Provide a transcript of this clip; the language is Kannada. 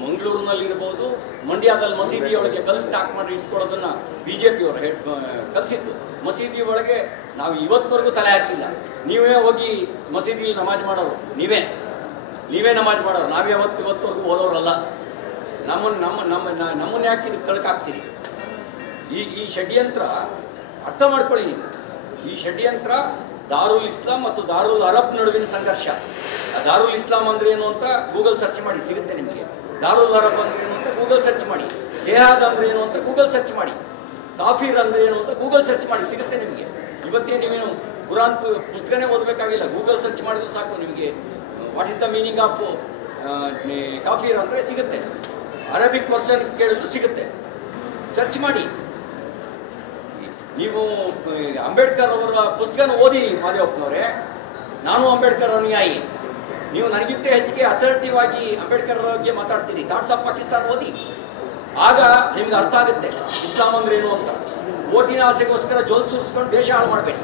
ಮಂಗಳೂರಿನಲ್ಲಿರ್ಬೋದು, ಮಂಡ್ಯದಲ್ಲಿ ಮಸೀದಿಯೊಳಗೆ ಕಲ್ಲು ಸ್ಟಾಕ್ ಮಾಡಿ ಇಟ್ಕೊಳ್ಳೋದನ್ನು BJP ಅವರು ಕಲಿಸಿತ್ತು. ಮಸೀದಿ ಒಳಗೆ ನಾವು ಇವತ್ತವರೆಗೂ ತಲೆ ಹಾಕಿಲ್ಲ. ನೀವೇ ಹೋಗಿ ಮಸೀದಿಯಲ್ಲಿ ನಮಾಜ್ ಮಾಡೋರು, ನೀವೇ ನಮಾಜ್ ಮಾಡೋರು. ನಾವೇ ಇವತ್ತವರೆಗೂ ಓದೋರಲ್ಲ. ನಮ್ಮನ್ನು ಯಾಕೆ ಇದಕ್ಕೆ ತಳಕಾಗ್ತೀರಿ? ಈ ಷಡ್ಯಂತ್ರ ಅರ್ಥ ಮಾಡ್ಕೊಳ್ಳಿ ನೀವು. ಈ ಷಡ್ಯಂತ್ರ ದಾರುಲ್ ಇಸ್ಲಾಂ ಮತ್ತು ದಾರುಲ್ ಅರಬ್ ನಡುವಿನ ಸಂಘರ್ಷ. ದಾರುಲ್ ಇಸ್ಲಾಂ ಅಂದ್ರೆ ಏನು ಅಂತ ಗೂಗಲ್ ಸರ್ಚ್ ಮಾಡಿ, ಸಿಗುತ್ತೆ ನಿಮಗೆ. ದಾರುಲ್ ಅರಬ್ ಅಂದ್ರೆ ಏನು ಅಂತ ಗೂಗಲ್ ಸರ್ಚ್ ಮಾಡಿ. ಜೆಹಾದ್ ಅಂದ್ರೆ ಏನು ಅಂತ ಗೂಗಲ್ ಸರ್ಚ್ ಮಾಡಿ. ಕಾಫಿರ್ ಅಂದ್ರೆ ಏನು ಅಂತ ಗೂಗಲ್ ಸರ್ಚ್ ಮಾಡಿ, ಸಿಗುತ್ತೆ ನಿಮಗೆ. ಇವತ್ತೇ ನೀವೇನು ಕುರಾನ್ ಪುಸ್ತಕನೇ ಓದಬೇಕಾಗಿಲ್ಲ, ಗೂಗಲ್ ಸರ್ಚ್ ಮಾಡಿದ್ರು ಸಾಕು ನಿಮಗೆ. What is the meaning of ಕಾಫಿರ್ ಅಂದರೆ ಸಿಗುತ್ತೆ. ಅರಬಿಕ್ ವರ್ಷನ್ ಕೇಳಿದ್ರು ಸಿಗುತ್ತೆ. ಸರ್ಚ್ ಮಾಡಿ. ನೀವು ಅಂಬೇಡ್ಕರ್ ಅವರ ಪುಸ್ತಕನ ಓದಿ ಮಾದೇವಪ್ಪನವರೇ. ನಾನು ಅಂಬೇಡ್ಕರ್ ಅನುಯಾಯಿ. ನೀವು ನನಗಿಂತ ಹೆಚ್ಚಿಗೆ ಅಸರ್ಟಿವ್ ಆಗಿ ಅಂಬೇಡ್ಕರ್ ಬಗ್ಗೆ ಮಾತಾಡ್ತೀರಿ. ಥಾಟ್ಸ್ ಆಫ್ ಪಾಕಿಸ್ತಾನ ಓದಿ, ಆಗ ನಿಮ್ಗೆ ಅರ್ಥ ಆಗುತ್ತೆ ಇಸ್ಲಾಂ ಅಂದ್ರೆ ಏನು ಅಂತ. ಓಟಿನ ಆಸೆಗೋಸ್ಕರ ಜೋಲ್ ಸುರಿಸ್ಕೊಂಡು ದೇಶ ಹಾಳು ಮಾಡಬೇಡಿ.